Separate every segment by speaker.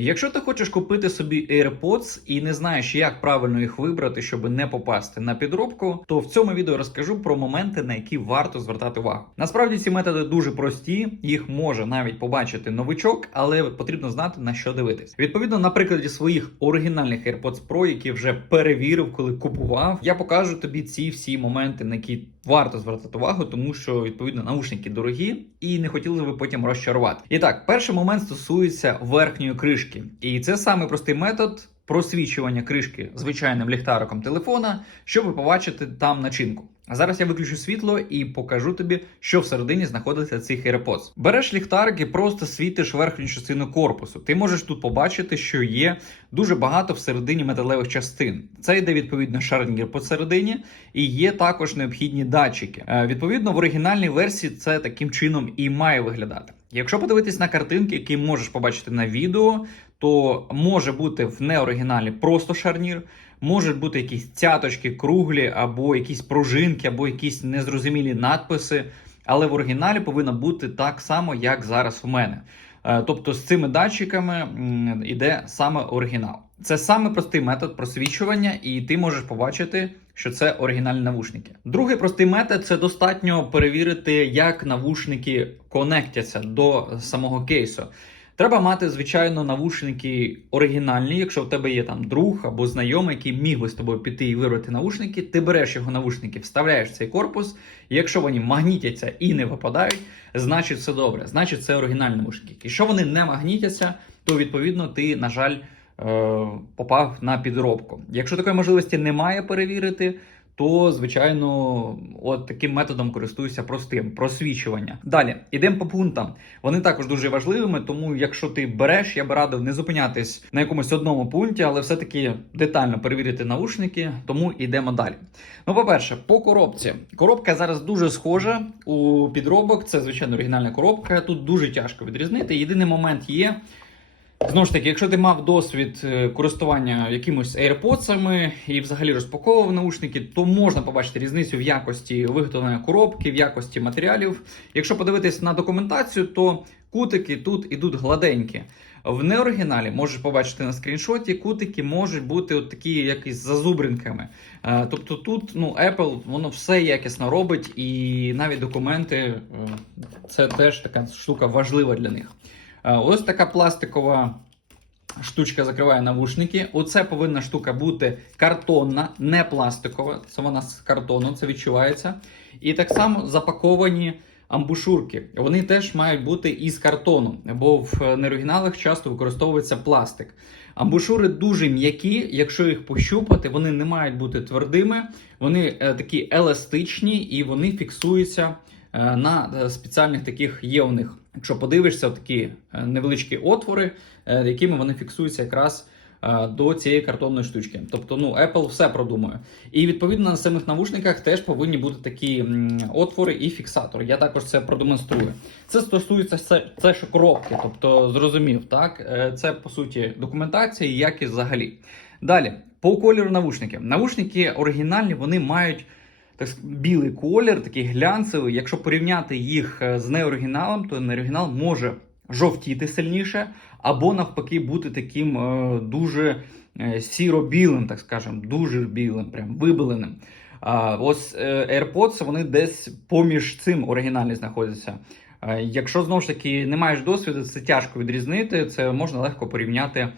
Speaker 1: Якщо ти хочеш купити собі AirPods і не знаєш, як правильно їх вибрати, щоб не попасти на підробку, то в цьому відео розкажу про моменти, на які варто звертати увагу. Насправді ці методи дуже прості, їх може навіть побачити новичок, але потрібно знати на що дивитись. Відповідно, на прикладі своїх оригінальних AirPods Pro, які вже перевірив, коли купував, я покажу тобі ці всі моменти, на які варто звертати увагу, тому що відповідно наушники дорогі і не хотіли би потім розчарувати. І так, перший момент стосується верхньої кришки, і це саме простий метод. Просвічування кришки звичайним ліхтариком телефона, щоб побачити там начинку. А зараз я виключу світло і покажу тобі, що всередині знаходиться цих AirPods. Береш ліхтарик і просто світиш верхню частину корпусу. Ти можеш тут побачити, що є дуже багато всередині металевих частин. Це йде відповідно шарнір посередині, і є також необхідні датчики. Е, Відповідно, в оригінальній версії це таким чином і має виглядати. Якщо подивитись на картинки, які можеш побачити на відео, то може бути в неоригіналі просто шарнір, можуть бути якісь цяточки, круглі, або якісь пружинки, або якісь незрозумілі надписи. Але в оригіналі повинно бути так само, як зараз у мене. Е, Тобто з цими датчиками м, іде саме оригінал. Це саме простий метод просвічування, і ти можеш побачити, що це оригінальні навушники. Другий простий метод це достатньо перевірити, як навушники конектяться до самого кейсу. Треба мати, звичайно, навушники оригінальні. Якщо в тебе є там друг або знайомий, який міг би з тобою піти і вибрати навушники, ти береш його навушники, вставляєш в цей корпус. І якщо вони магнітяться і не випадають, значить все добре. Значить, це оригінальні навушники. Якщо вони не магнітяться, то відповідно ти, на жаль, е, попав на підробку. Якщо такої можливості немає перевірити. То, звичайно, от таким методом користуюся простим просвічування. Далі ідемо по пунктам. Вони також дуже важливими, тому якщо ти береш, я би радив не зупинятись на якомусь одному пункті, але все-таки детально перевірити наушники. Тому йдемо далі. Ну, по-перше, по коробці. Коробка зараз дуже схожа у підробок. Це звичайно оригінальна коробка. Тут дуже тяжко відрізнити. Єдиний момент є. Знову ж таки, якщо ти мав досвід е, користування якимось AirPods і взагалі розпаковував наушники, то можна побачити різницю в якості виготовлення коробки, в якості матеріалів. Якщо подивитись на документацію, то кутики тут ідуть гладенькі. В неоригіналі можеш побачити на скріншоті, кутики можуть бути от такі якісь зазубринками. Е, Тобто тут ну, Apple воно все якісно робить, і навіть документи е, це теж така штука важлива для них. Е, Ось така пластикова штучка закриває навушники. Оце повинна штука бути картонна, не пластикова. Це вона з картону, це відчувається. І так само запаковані амбушурки. Вони теж мають бути із картону, бо в неоригіналах часто використовується пластик. Амбушури дуже м'які, якщо їх пощупати, вони не мають бути твердими, вони е, такі еластичні і вони фіксуються е, на е, спеціальних таких є у них. Якщо подивишся, такі е, невеличкі отвори, е, якими вони фіксуються якраз е, до цієї картонної штучки. Тобто, ну, Apple все продумує. І відповідно на самих навушниках теж повинні бути такі отвори і фіксатори. Я також це продемонструю. Це стосується це, ж коробки, тобто зрозумів, так? Це по суті документація і взагалі. Далі, по кольору навушників. Навушники оригінальні, вони мають так білий колір, такий глянцевий. Якщо порівняти їх е, з неоригіналом, то неоригінал може жовтіти сильніше, або навпаки бути таким е, дуже е, сіро-білим, так скажемо, дуже білим, прям вибеленим. А ось е, AirPods вони десь поміж цим оригінальні знаходяться. Е, Якщо знову ж таки не маєш досвіду, це тяжко відрізнити. Це можна легко порівняти,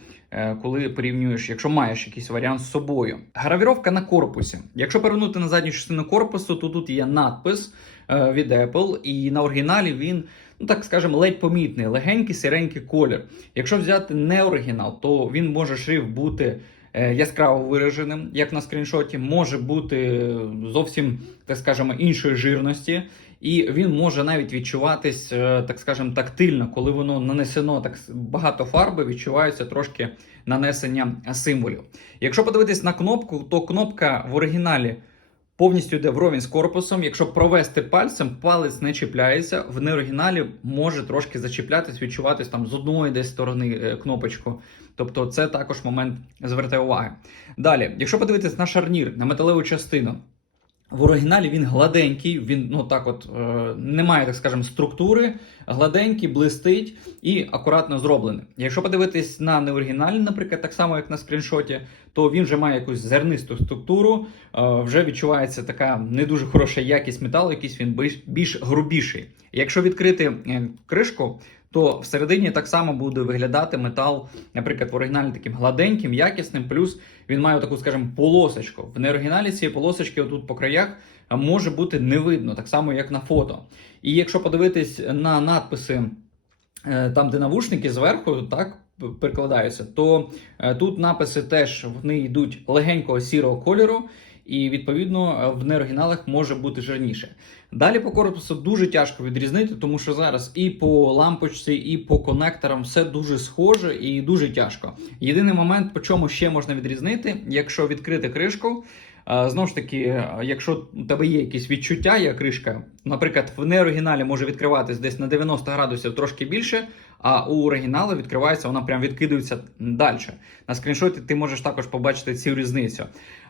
Speaker 1: коли порівнюєш, якщо маєш якийсь варіант з собою. Гравіровка на корпусі. Якщо перевернути на задню частину корпусу, то тут є надпис е, від Apple, і на оригіналі він. Ну, так скажемо, ледь помітний, легенький сіренький колір. Якщо взяти не оригінал, то він може шрифт бути е, яскраво вираженим, як на скріншоті, може бути е, зовсім, так скажемо, іншої жирності, і він може навіть відчуватись, е, так скажемо, тактильно, коли воно нанесено так багато фарби, відчувається трошки нанесення символів. Якщо подивитись на кнопку, то кнопка в оригіналі повністю йде вровень з корпусом. Якщо провести пальцем, палець не чіпляється. В неоригіналі може трошки зачіплятись, відчуватись там з одної десь сторони е, кнопочку. Тобто, це також момент звертає уваги. Далі, якщо подивитись на шарнір, на металеву частину. В оригіналі він гладенький, він ну так, от е, не так скажемо, структури, гладенький, блистить і акуратно зроблений. Якщо подивитись на неоригіналі, наприклад, так само як на скріншоті, то він вже має якусь зернисту структуру, е, вже відчувається така не дуже хороша якість металу, якийсь він більш, більш грубіший. Якщо відкрити е, кришку, то всередині так само буде виглядати метал, наприклад, в оригіналі таким гладеньким, якісним, плюс він має таку, скажімо, полосочку. В неоригіналі цієї полосочки отут по краях може бути не видно, так само як на фото. І якщо подивитись на надписи, е, там, де навушники зверху, так. Прикладаються, то е, тут написи теж вони йдуть легенького сірого кольору, і відповідно е, в неоригіналах може бути жирніше. Далі по корпусу дуже тяжко відрізнити, тому що зараз і по лампочці, і по конекторам все дуже схоже і дуже тяжко. Єдиний момент, по чому ще можна відрізнити, якщо відкрити кришку. Знову ж таки, е, якщо у тебе є якісь відчуття, як кришка, наприклад, в неоригіналі може відкриватись десь на 90 градусів трошки більше, а у оригіналі відкривається, вона прям відкидується далі. На скріншоті ти можеш також побачити цю різницю.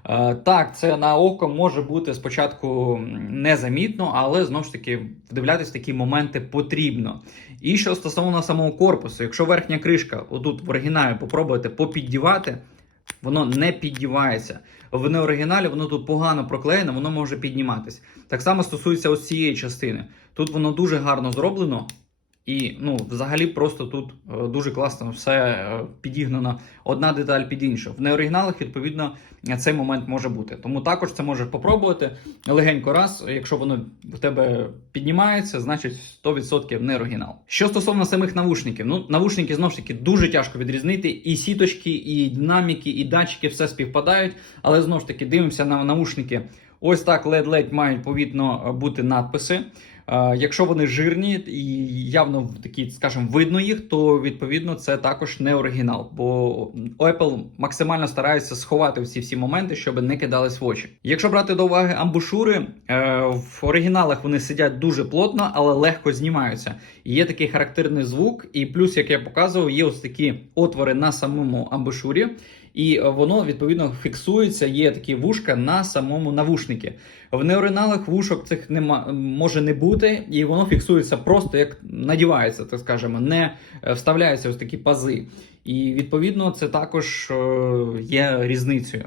Speaker 1: Е, Так, це на око може бути спочатку незамітно, але знову ж таки вдивлятись такі моменти потрібно. І що стосовно самого корпусу, якщо верхня кришка, отут в оригіналі попробуєте попіддівати, воно не піддівається. В неоригіналі воно тут погано проклеєно, воно може підніматись. Так само стосується ось цієї частини. Тут воно дуже гарно зроблено. І ну, взагалі просто тут е, дуже класно все е, підігнано одна деталь під іншу. В неоригіналах, відповідно, цей момент може бути. Тому також це можеш попробувати легенько раз. Якщо воно в тебе піднімається, значить 100% не оригінал. Що стосовно самих навушників, ну навушники знову ж таки дуже тяжко відрізнити. І сіточки, і динаміки, і датчики все співпадають. Але знову ж таки дивимося на навушники. Ось так ледь-ледь мають повітно бути надписи. Якщо вони жирні і явно такі, скажімо, видно їх, то відповідно це також не оригінал. Бо Apple максимально старається сховати всі всі моменти, щоб не кидались в очі. Якщо брати до уваги амбушури, е, в оригіналах вони сидять дуже плотно, але легко знімаються. Є такий характерний звук, і плюс, як я показував, є ось такі отвори на самому амбушурі. І е, воно відповідно фіксується. Є такі вушка на самому навушнику. В неоригіналах вушок цих нема може не бути, і воно фіксується просто як надівається, так скажемо, не е, вставляються ось такі пази. І відповідно це також е, є різницею.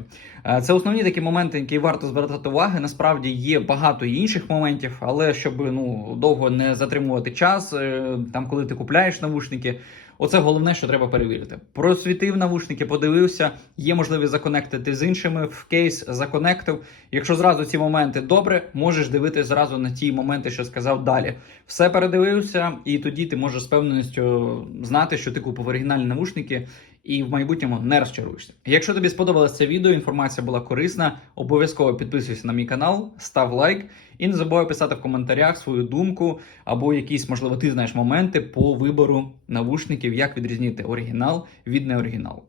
Speaker 1: Це основні такі моменти, які варто звертати уваги. Насправді є багато інших моментів, але щоб ну довго не затримувати час, там коли ти купляєш навушники. Оце головне, що треба перевірити. Просвітив навушники, подивився, є можливість законектити з іншими в кейс законектив. Якщо зразу ці моменти добре, можеш дивитися зразу на ті моменти, що сказав далі. Все передивився, і тоді ти можеш з певненістю знати, що ти купив оригінальні навушники. І в майбутньому не розчаруєшся. Якщо тобі сподобалось це відео, інформація була корисна, обов'язково підписуйся на мій канал, став лайк і не забувай писати в коментарях свою думку або якісь, можливо, ти знаєш моменти по вибору навушників, як відрізнити оригінал від неоригіналу.